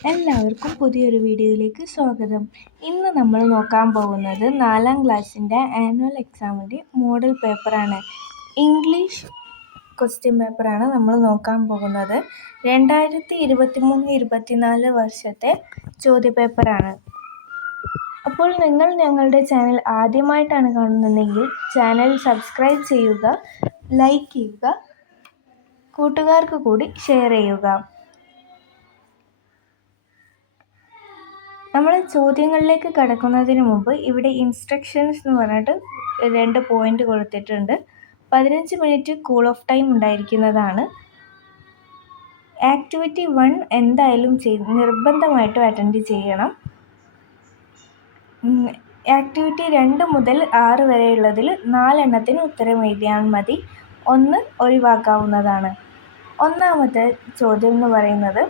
എല്ലാവർക്കും പുതിയൊരു വീഡിയോയിലേക്ക് സ്വാഗതം. ഇന്ന് നമ്മൾ നോക്കാൻ പോകുന്നത് 4ാം ക്ലാസ്സിൻ്റെ ആനുവൽ എക്സാമിൻ്റെ മോഡൽ പേപ്പറാണ്. ഇംഗ്ലീഷ് ക്വസ്റ്റ്യൻ പേപ്പറാണ് നമ്മൾ നോക്കാൻ പോകുന്നത്. 2023-24 വർഷത്തെ ചോദ്യപേപ്പറാണ്. അപ്പോൾ നിങ്ങൾ ഞങ്ങളുടെ ചാനൽ ആദ്യമായിട്ടാണ് കാണുന്നതെങ്കിൽ ചാനൽ സബ്സ്ക്രൈബ് ചെയ്യുക, ലൈക്ക് ചെയ്യുക, കൂട്ടുകാർക്ക് കൂടി ഷെയർ ചെയ്യുക. നമ്മൾ ചോദ്യങ്ങളിലേക്ക് കടക്കുന്നതിന് മുമ്പ് ഇവിടെ ഇൻസ്ട്രക്ഷൻസ് എന്ന് പറഞ്ഞിട്ട് 2 പോയിന്റ് കൊടുത്തിട്ടുണ്ട്. 15 മിനിറ്റ് കൂൾ ഓഫ് ടൈം ഉണ്ടായിരിക്കുന്നതാണ്. ആക്ടിവിറ്റി 1 എന്തായാലും നിർബന്ധമായിട്ടും അറ്റൻഡ് ചെയ്യണം. ആക്ടിവിറ്റി 2 മുതൽ 6 വരെയുള്ളതിൽ 4 എണ്ണത്തിന് ഉത്തരം എഴുതിയാൽ മതി. 1 ഒഴിവാക്കാവുന്നതാണ്. ഒന്നാമത്തെ ചോദ്യം എന്ന് പറയുന്നത്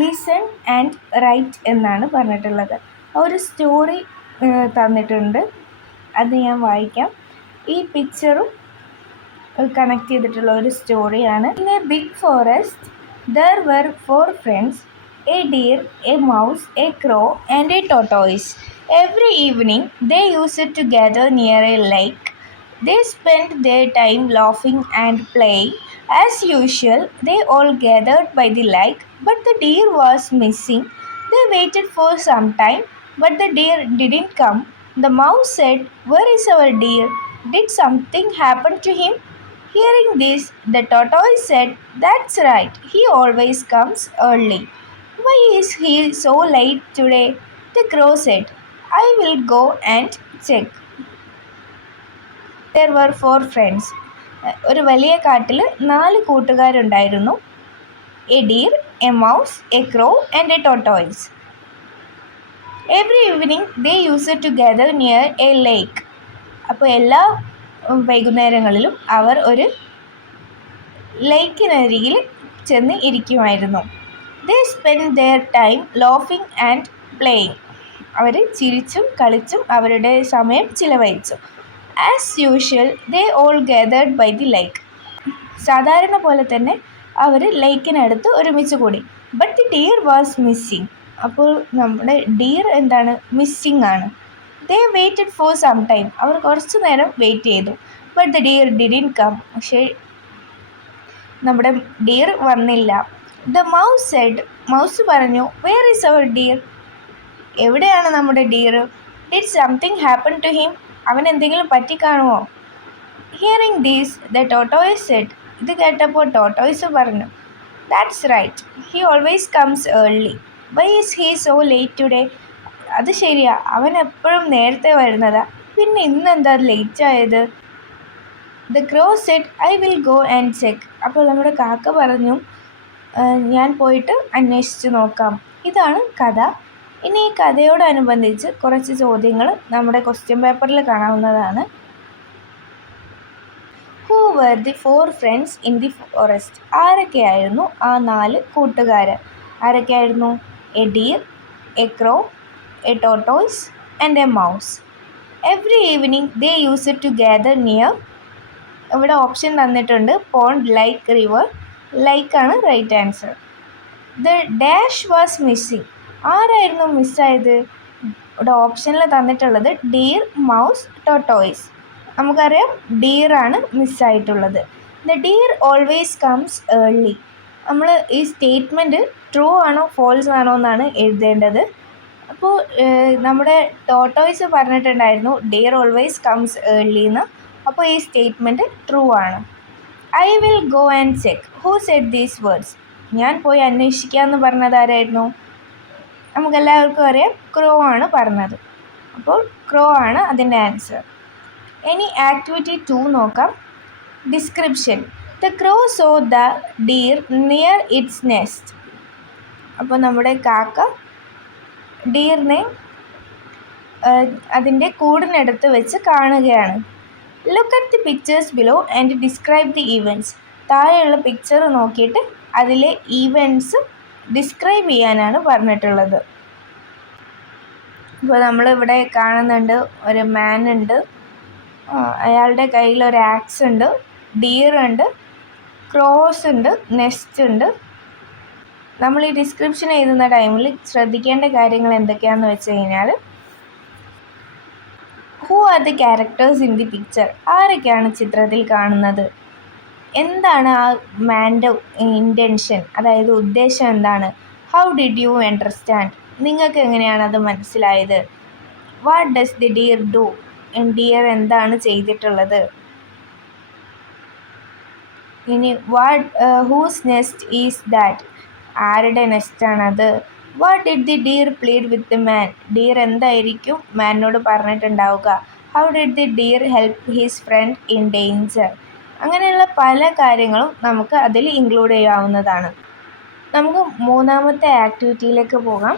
ലിസൺ ആൻഡ് റൈറ്റ് എന്നാണ് പറഞ്ഞിട്ടുള്ളത്. ഒരു സ്റ്റോറി തന്നിട്ടുണ്ട്, അത് ഞാൻ വായിക്കാം. ഈ പിക്ചറും കണക്ട് ചെയ്തിട്ടുള്ള ഒരു സ്റ്റോറിയാണ്. In a big forest there were 4 friends, a deer, a mouse, a crow and a tortoise. Every evening they used to gather near a lake. They spent their time laughing and playing. As usual, they all gathered by the lake, but the deer was missing. They waited for some time, but the deer didn't come. The mouse said, "Where is our deer? Did something happen to him?" Hearing this, the tortoise said, "That's right, he always comes early. Why is he so late today?" The crow said, "I will go and check." There were 4 friends. ഒരു വലിയ കാട്ടിൽ 4 കൂട്ടുകാരുണ്ടായിരുന്നു. A deer, a mouse, a crow and a tortoise. Every evening they used to gather near a lake. അപ്പോൾ എല്ലാ വൈകുന്നേരങ്ങളിലും അവർ ഒരു ലേക്കിനരികിൽ ചെന്ന് ഇരിക്കുമായിരുന്നു. They spend their time laughing and playing. അവർ ചിരിച്ചും കളിച്ചും അവരുടെ സമയം ചിലവഴിച്ചു. As usual they all gathered by the lake. സാധാരണ പോലെ തന്നെ അവർ ലേക്കിനടുത്ത് ഒരുമിച്ച് കൂടി. But the deer was missing. അപ്പോൾ നമ്മുടെ ഡീർ എന്താണ്? മിസ്സിങ് ആണ്. ദേ വെയിറ്റഡ് ഫോർ സം ടൈം. അവർ കുറച്ചു നേരം വെയിറ്റ് ചെയ്തു. But the deer didn't come. പക്ഷേ നമ്മുടെ ഡീർ വന്നില്ല. The mouse said. മൗസ് പറഞ്ഞു, "വെയർ ഈസ് അവർ ഡീർ?" എവിടെയാണ് നമ്മുടെ deer? Did something happen to him? അവൻ എന്തെങ്കിലും പറ്റിക്കാണുമോ? Hearing these the tortoise said. ഇത് കേട്ടപ്പോൾ ടോട്ടോയ്സ് പറഞ്ഞു, "that's right, he always comes early. Why is he so late today?" അത് ശരിയാ, അവൻ എപ്പോഴും നേരത്തെ വരുന്നതാ, പിന്നെ ഇന്നെന്താ ലേറ്റ് ആയത്? The crow said, "I will go and check." അപ്പോൾ നമ്മുടെ കാക്ക പറഞ്ഞു, "ഞാൻ പോയിട്ട് അന്വേഷിച്ച് നോക്കാം." ഇതാണ് കഥ. ഇനി ഈ കഥയോടനുബന്ധിച്ച് കുറച്ച് ചോദ്യങ്ങൾ നമ്മുടെ ക്വസ്റ്റ്യൻ പേപ്പറിൽ കാണാവുന്നതാണ്. Who were the 4 friends in the forest? ആരൊക്കെയായിരുന്നു ആ 4 കൂട്ടുകാർ? ആരൊക്കെയായിരുന്നു? A deer, a crow, a tortoise and a mouse. Every evening they used to gather near. ഇവിടെ ഓപ്ഷൻ തന്നിട്ടുണ്ട്. Pond, lake, river. ലൈക്കാണ് right answer. The dash was missing. ആരായിരുന്നു മിസ്സായത്? ഇവിടെ ഓപ്ഷനിൽ തന്നിട്ടുള്ളത് ഡീർ, മൗസ്, ടോട്ടോയ്സ്. നമുക്കറിയാം ഡീറാണ് മിസ്സായിട്ടുള്ളത്. The deer always comes early. നമ്മൾ ഈ സ്റ്റേറ്റ്മെൻറ്റ് ട്രൂ ആണോ ഫോൾസ് ആണോ എന്നാണ് എഴുതേണ്ടത്. അപ്പോൾ നമ്മുടെ ടോട്ടോയ്സ് പറഞ്ഞിട്ടുണ്ടായിരുന്നു ഡീർ ഓൾവേസ് കംസ് ഏർലി എന്ന്. അപ്പോൾ ഈ സ്റ്റേറ്റ്മെൻറ്റ് ട്രൂ ആണ്. I will go and check. Who said these words? ഞാൻ പോയി അന്വേഷിക്കാമെന്ന് പറഞ്ഞത് ആരായിരുന്നു? നമുക്കെല്ലാവർക്കും അറിയാം, ക്രോ ആണ് പറഞ്ഞത്. അപ്പോൾ ക്രോ ആണ് അതിൻ്റെ ആൻസർ. ഇനി ആക്ടിവിറ്റി 2 നോക്കാം. Description. The crow saw the deer near its nest. അപ്പോൾ നമ്മുടെ കാക്ക ഡീറിനെ അതിൻ്റെ കൂടിനടുത്ത് വെച്ച് കാണുകയാണ്. Look at the pictures below and describe the events. താഴെയുള്ള പിക്ചർ നോക്കിയിട്ട് അതിലെ ഈവൻറ്റ്സ് ഡിസ്ക്രൈബ് ചെയ്യാനാണ് പറഞ്ഞിട്ടുള്ളത്. ഇപ്പോൾ നമ്മളിവിടെ കാണുന്നുണ്ട്, ഒരു മാൻ ഉണ്ട്, അയാളുടെ കയ്യിൽ ഒരു ആക്സ് ഉണ്ട്, ഡീർ ഉണ്ട്, ക്രോസ് ഉണ്ട്, നെസ്റ്റ് ഉണ്ട്. നമ്മൾ ഈ ഡിസ്ക്രിപ്ഷൻ എഴുതുന്ന ടൈമിൽ ശ്രദ്ധിക്കേണ്ട കാര്യങ്ങൾ എന്തൊക്കെയാണെന്ന് വെച്ച് കഴിഞ്ഞാൽ, who are the characters in the picture, ആരൊക്കെയാണ് ചിത്രത്തിൽ കാണുന്നത്, എന്താണ് ആ മാൻ്റെ ഇൻറ്റൻഷൻ, അതായത് ഉദ്ദേശം എന്താണ്, ഹൗ ഡിഡ് യു അണ്ടർസ്റ്റാൻഡ്, നിങ്ങൾക്ക് എങ്ങനെയാണ് അത് മനസ്സിലായത്, what does the deer do, deer എന്താണ് ചെയ്തിട്ടുള്ളത്, ഇനി ഹൂസ് നെസ്റ്റ് ഈസ് ദാറ്റ്, ആരുടെ നെസ്റ്റാണത്, what did the deer plead with the man, deer എന്തായിരിക്കും മാനോട് പറഞ്ഞിട്ടുണ്ടാവുക, how did the deer help his friend in danger, അങ്ങനെയുള്ള പല കാര്യങ്ങളും നമുക്ക് അതിൽ ഇൻക്ലൂഡ് ചെയ്യാവുന്നതാണ്. നമുക്ക് മൂന്നാമത്തെ ആക്ടിവിറ്റിയിലേക്ക് പോകാം.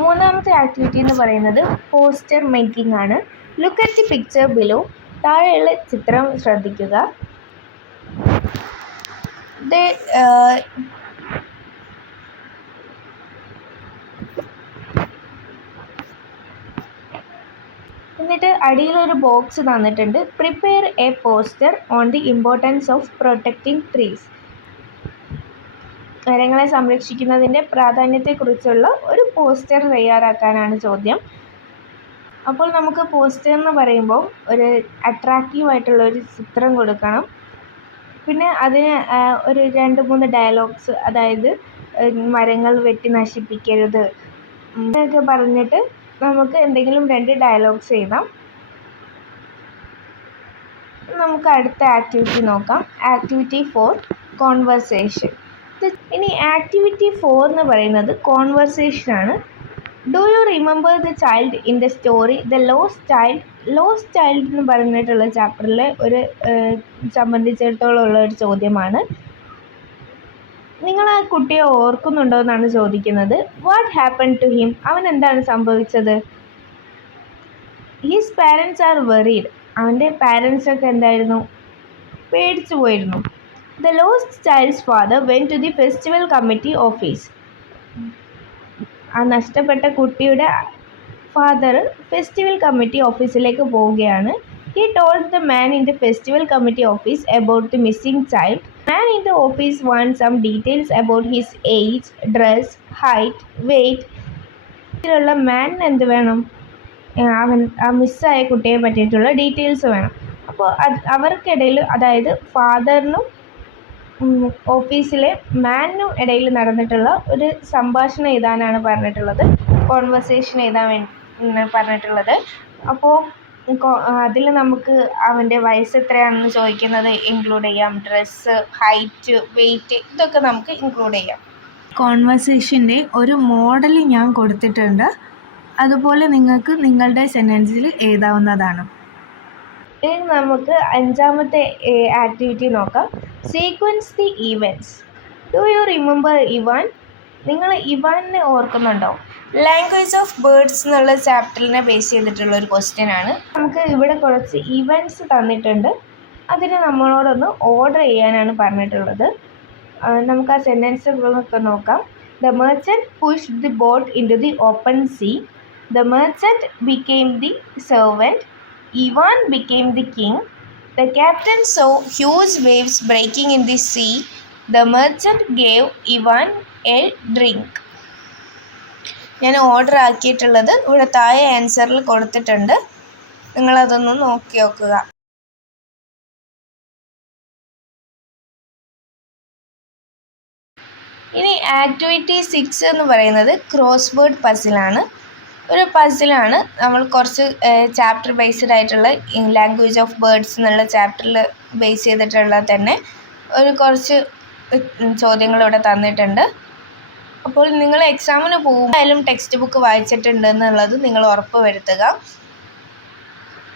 മൂന്നാമത്തെ ആക്ടിവിറ്റി എന്ന് പറയുന്നത് പോസ്റ്റർ മേക്കിംഗ് ആണ്. Look at the picture below, താഴെയുള്ള ചിത്രം ശ്രദ്ധിക്കുക. എന്നിട്ട് അടിയിലൊരു ബോക്സ് തന്നിട്ടുണ്ട്. Prepare a poster on the importance of protecting trees, മരങ്ങളെ സംരക്ഷിക്കുന്നതിൻ്റെ പ്രാധാന്യത്തെക്കുറിച്ചുള്ള ഒരു പോസ്റ്റർ തയ്യാറാക്കാനാണ് ചോദ്യം. അപ്പോൾ നമുക്ക് പോസ്റ്റർ എന്ന് പറയുമ്പോൾ ഒരു അട്രാക്റ്റീവായിട്ടുള്ള ഒരു ചിത്രം കൊടുക്കണം. പിന്നെ അതിന് ഒരു 2-3 ഡയലോഗ്സ്, അതായത് മരങ്ങൾ വെട്ടി നശിപ്പിക്കരുത് എന്നൊക്കെ പറഞ്ഞിട്ട് നമുക്ക് എന്തെങ്കിലും 2 ഡയലോഗ്സ് എഴുതാം. നമുക്ക് അടുത്ത ആക്ടിവിറ്റി നോക്കാം. Activity 4 conversation. ഇനി ആക്ടിവിറ്റി 4 എന്ന് പറയുന്നത് കോൺവെർസേഷനാണ്. Do you remember the child in the story the lost child. Lost child എന്ന് പറഞ്ഞിട്ടുള്ള ചാപ്റ്ററിലെ ഒരു സംബന്ധിച്ചിടത്തോളം ഉള്ള ഒരു ചോദ്യമാണ്. നിങ്ങൾ ആ കുട്ടിയെ ഓർക്കുന്നുണ്ടോ എന്നാണ് ചോദിക്കുന്നത്. വാട്ട് ഹാപ്പൻ ടു ഹിം, അവൻ എന്താണ് സംഭവിച്ചത്. ഹിസ് പാരൻസ് ആർ വെറീഡ്, അവൻ്റെ പാരൻസൊക്കെ എന്തായിരുന്നു, പേടിച്ചു പോയിരുന്നു. The lost child's father went to the festival committee office, ആ നഷ്ടപ്പെട്ട കുട്ടിയുടെ ഫാദർ ഫെസ്റ്റിവൽ കമ്മിറ്റി ഓഫീസിലേക്ക് പോവുകയാണ്. He told the man in the festival committee office about the missing child. Man in the office want some details about his age, dress, height, weight. ഇതിലുള്ള man എന്ത് വേണം, അവൻ ആ മിസ്സായ കുട്ടിയെ പറ്റിയിട്ടുള്ള ഡീറ്റെയിൽസ് വേണം. അപ്പോൾ അവർക്കിടയിൽ, അതായത് ഫാദറിനും ഓഫീസിലെ മാനിനും ഇടയിൽ നടന്നിട്ടുള്ള ഒരു സംഭാഷണം എഴുതാനാണ് പറഞ്ഞിട്ടുള്ളത്, കോൺവെർസേഷൻ എഴുതാൻ പറഞ്ഞിട്ടുള്ളത്. അപ്പോൾ അതിൽ നമുക്ക് അവൻ്റെ വയസ്സ് എത്രയാണെന്ന് ചോദിക്കുന്നത് ഇൻക്ലൂഡ് ചെയ്യാം. ഡ്രസ്സ്, ഹൈറ്റ്, വെയ്റ്റ്, ഇതൊക്കെ നമുക്ക് ഇൻക്ലൂഡ് ചെയ്യാം. കോൺവെർസേഷൻ്റെ ഒരു മോഡൽ ഞാൻ കൊടുത്തിട്ടുണ്ട്, അതുപോലെ നിങ്ങൾക്ക് നിങ്ങളുടെ സെൻറ്റൻസിൽ എഴുതാവുന്നതാണ്. ഇനി നമുക്ക് 5ാമത്തെ ആക്ടിവിറ്റി നോക്കാം. Sequence the events. Do you remember Ivan, നിങ്ങൾ ഇവാനെ ഓർക്കുന്നുണ്ടോ. ലാംഗ്വേജ് ഓഫ് ബേർഡ്സ് എന്നുള്ള ചാപ്റ്ററിനെ ബേസ് ചെയ്തിട്ടുള്ള ഒരു ക്വസ്റ്റ്യൻ ആണ്. നമുക്ക് ഇവിടെ കുറച്ച് ഇവൻറ്റ്സ് തന്നിട്ടുണ്ട്, അതിന് നമ്മളോടൊന്ന് ഓർഡർ ചെയ്യാനാണ് പറഞ്ഞിട്ടുള്ളത്. നമുക്ക് ആ സെൻറ്റൻസുകളൊക്കെ നോക്കാം. The merchant pushed the boat into the open sea. The merchant became the servant. Ivan became the king. The captain saw huge waves breaking in the sea. The merchant gave Ivan a drink. ഞാൻ order ആക്കിയിട്ടുള്ളത് ഇവിടെ താഴെ ആൻസറിൽ കൊടുത്തിട്ടുണ്ട്, നിങ്ങളതൊന്ന് നോക്കി നോക്കുക. ഇനി activity 6 എന്ന് പറയുന്നത് cross word പസിലാണ്. ഒരു പസിലാണ്. നമ്മൾ കുറച്ച് ചാപ്റ്റർ ബേസ്ഡ് ആയിട്ടുള്ള ലാംഗ്വേജ് ഓഫ് ബേർഡ്സ് എന്നുള്ള ചാപ്റ്ററിൽ ബേസ് ചെയ്തിട്ടുള്ള തന്നെ കുറച്ച് ചോദ്യങ്ങൾ ഇവിടെ തന്നിട്ടുണ്ട്. അപ്പോൾ നിങ്ങൾ എക്സാമിന് പോകുമ്പോഴായാലും ടെക്സ്റ്റ് ബുക്ക് വായിച്ചിട്ടുണ്ട് എന്നുള്ളത് നിങ്ങൾ ഉറപ്പ് വരുത്തുക.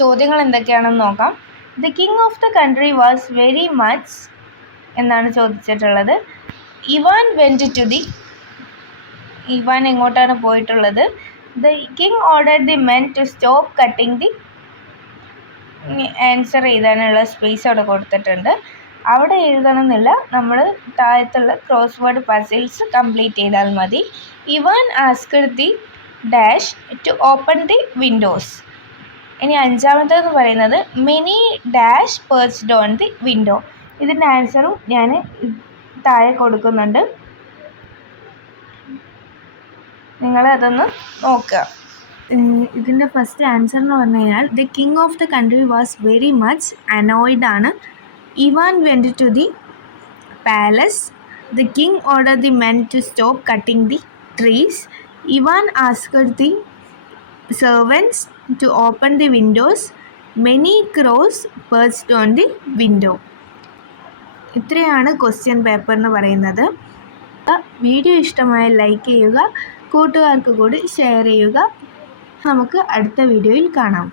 ചോദ്യങ്ങൾ എന്തൊക്കെയാണെന്ന് നോക്കാം. The king of the country was very much എന്നാണ് ചോദിച്ചിട്ടുള്ളത്. ഇവാൻ എങ്ങോട്ടാണ് പോയിട്ടുള്ളത്. The king ordered the men to stop cutting the. Answer എഴുതാനുള്ള സ്പേസ് അവിടെ കൊടുത്തിട്ടുണ്ട്, അവിടെ എഴുതണമെന്നില്ല, നമ്മൾ താഴത്തുള്ള ക്രോസ് വേർഡ് പസിൽസ് കംപ്ലീറ്റ് ചെയ്താൽ മതി. Ivan asked the dash to open the windows. ഇനി 5ാമത്തേന്ന് പറയുന്നത് many dash perched on the window. ഇതിൻ്റെ ആൻസറും ഞാൻ താഴെ കൊടുക്കുന്നുണ്ട്. നിങ്ങളതൊന്ന് നോക്കുക. ഇതിൻ്റെ ഫസ്റ്റ് ആൻസർ എന്ന് പറഞ്ഞു കഴിഞ്ഞാൽ the king of the country was very much annoyed ആണ്. Ivan went to the palace. The king order the men to stop cutting the trees. Ivan asked the servants to open the windows. Many crows perched on the window. ഇത്രയാണ് question paper എന്ന് പറയുന്നത്. Video ഇഷ്ടമായ like ചെയ്യുക, കൂട്ടുകാർക്ക് കൂടി share ചെയ്യുക. നമുക്ക് അടുത്ത വീഡിയോയിൽ കാണാം.